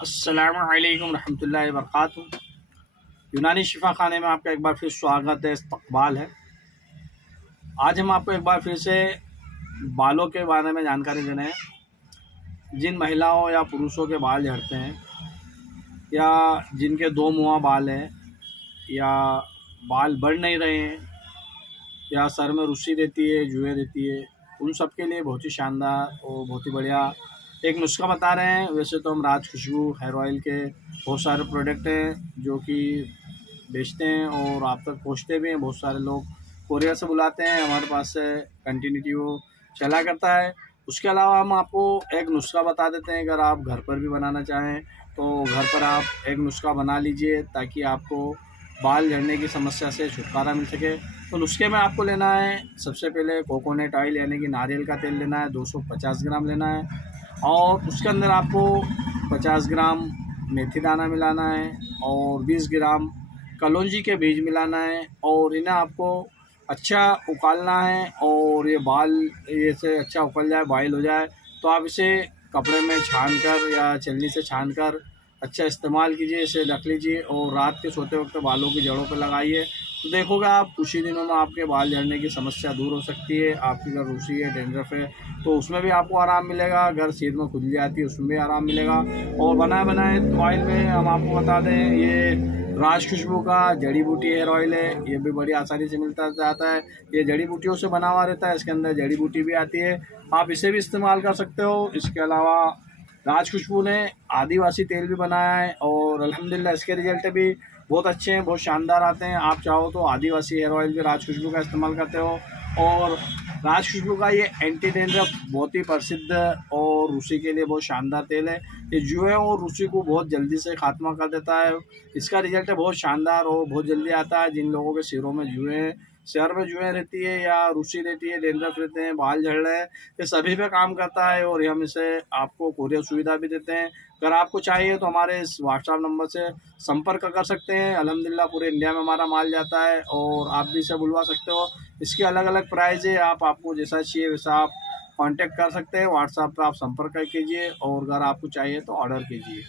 अस्सलामुअलैकुम रहमतुल्लाहि वबरकातुहू। यूनानी शिफा खाने में आपका एक बार फिर स्वागत है, इस्तकबाल है। आज हम आपको एक बार फिर से बालों के बारे में जानकारी देने हैं। जिन महिलाओं या पुरुषों के बाल झड़ते हैं या जिनके दो मुहां बाल हैं या बाल बढ़ नहीं रहे हैं या सर में रुसी रहती है, जुएँ रहती है, उन सब के लिए बहुत ही शानदार और बहुत ही बढ़िया एक नुस्खा बता रहे हैं। वैसे तो हम राज खुशबू हेयर ऑयल के बहुत सारे प्रोडक्ट हैं जो कि बेचते हैं और आप तक पहुंचते भी हैं। बहुत सारे लोग कोरियर से बुलाते हैं, हमारे पास से कंटिन्यूटी वो चला करता है। उसके अलावा हम आपको एक नुस्खा बता देते हैं। अगर आप घर पर भी बनाना चाहें तो घर पर आप एक नुस्खा बना लीजिए ताकि आपको बाल झड़ने की समस्या से छुटकारा मिल सके। तो नुस्खे में आपको लेना है, सबसे पहले कोकोनट ऑयल यानी कि नारियल का तेल लेना है, 250 ग्राम लेना है और उसके अंदर आपको 50 ग्राम मेथी दाना मिलाना है और 20 ग्राम कलौंजी के बीज मिलाना है और इन्हें आपको अच्छा उकालना है। और ये बाल ये से अच्छा उकल जाए, बॉयल हो जाए तो आप इसे कपड़े में छान कर या छलनी से छान कर अच्छा इस्तेमाल कीजिए। इसे रख लीजिए और रात के सोते वक्त बालों की जड़ों पर लगाइए तो देखोगे आप कुछ ही दिनों में आपके बाल झड़ने की समस्या दूर हो सकती है। आपकी अगर रूसी है, डेंड्रफ है तो उसमें भी आपको आराम मिलेगा। अगर सिर में खुजली आती है उसमें भी आराम मिलेगा। और बनाए ऑयल में हम आपको बता दें, ये राज खुशबू का जड़ी बूटी हेयर ऑयल है। ये भी बड़ी आसानी से मिलता जाता है। ये जड़ी बूटियों से बना हुआ रहता है, इसके अंदर जड़ी बूटी भी आती है, आप इसे भी इस्तेमाल कर सकते हो। इसके अलावा राज खुशबू ने आदिवासी तेल भी बनाया है और अल्हम्दुलिल्लाह इसके रिजल्ट भी बहुत अच्छे हैं, बहुत शानदार आते हैं। आप चाहो तो आदिवासी हेयर ऑयल भी राज खुशबू का इस्तेमाल करते हो। और राज खुशबू का ये एंटी डेंड्रफ बहुत ही प्रसिद्ध और रूसी के लिए बहुत शानदार तेल है। ये जुएँ और रूसी को बहुत जल्दी से खात्मा कर देता है। इसका रिजल्ट बहुत शानदार और बहुत जल्दी आता है। जिन लोगों के सिरों में जुएँ सर में जुएँ रहती है या रूसी रहती है, डेंड्रफ रहते हैं, बाल झड़ रहे हैं, ये सभी पे काम करता है और हम इसे आपको कोरियर सुविधा भी देते हैं। अगर आपको चाहिए तो हमारे इस व्हाट्सएप नंबर से संपर्क कर सकते हैं। अल्हम्दुलिल्लाह पूरे इंडिया में हमारा माल जाता है और आप भी इसे बुलवा सकते हो। इसकी अलग अलग प्राइस है, आपको जैसा चाहिए वैसा आप कांटेक्ट कर सकते हैं। व्हाट्सएप पर आप संपर्क कीजिए और अगर आपको चाहिए तो ऑर्डर कीजिए।